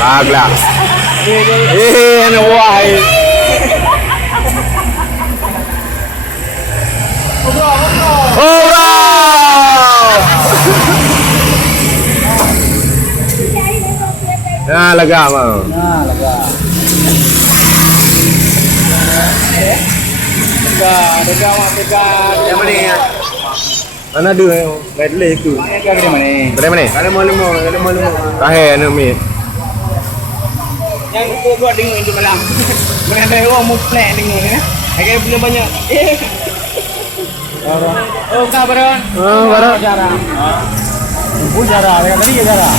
Agak. Ano why? Nah, lega mah. Nah, lega. Yang mana ya? Mana dua? Bed leh tu. Dari mana? Dari mana? Ada malu. Kahir anu mi. Yang aku buat dengar itu malam. Mana ada orang mau plan dengar ni. Agak punya banyak. Oh, tak baron. Oh, baron. Jarang. Pun jarang. Tadi ke jarang.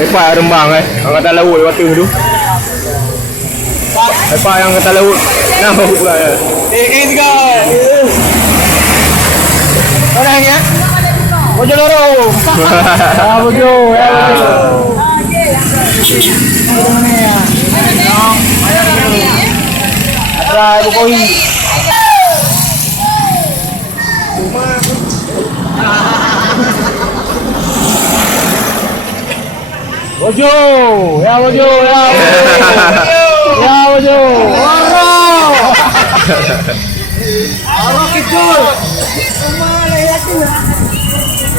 Epa rembang angkatan laut waktu tu. Epa yang angkatan laut. Nah, pula ya. Kan tiga. Orang ya. Bojo loro. Ah, bojo. Ya. Mana ya? Ada ibu koi. Bojo, ya bojo, ya bojo. Aro kidul.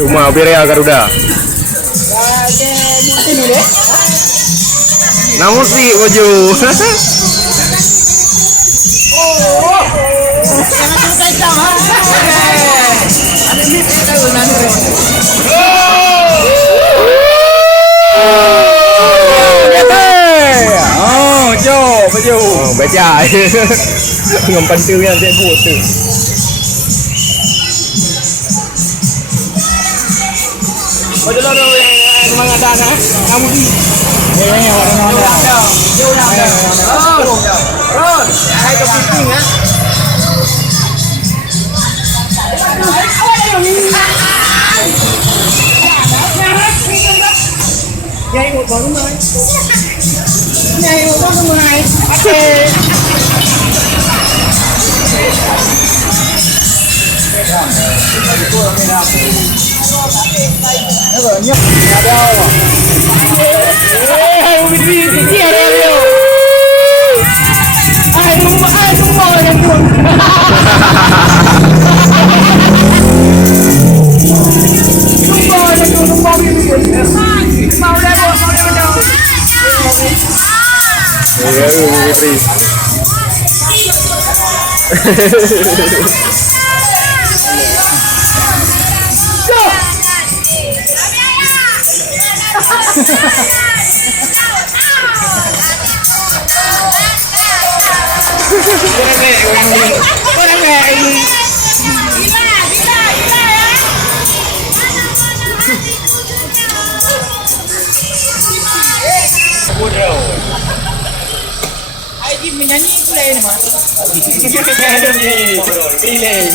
Rumah Birea Garuda. Namun si bojo. Baju. Oh, baca. Ngumpan tu yang saya buat tu. Baju loro yang semangat sana. Kamu di. Ya, warna. Oh. Hai ke piting ah. Ya, ibu baru mai. Ya, ibu baru mai. Okey. Ada apa? Ini ada dia. Rumah yang tu. Ya, Fitri. Menyanyi pula ini mah. Pilih.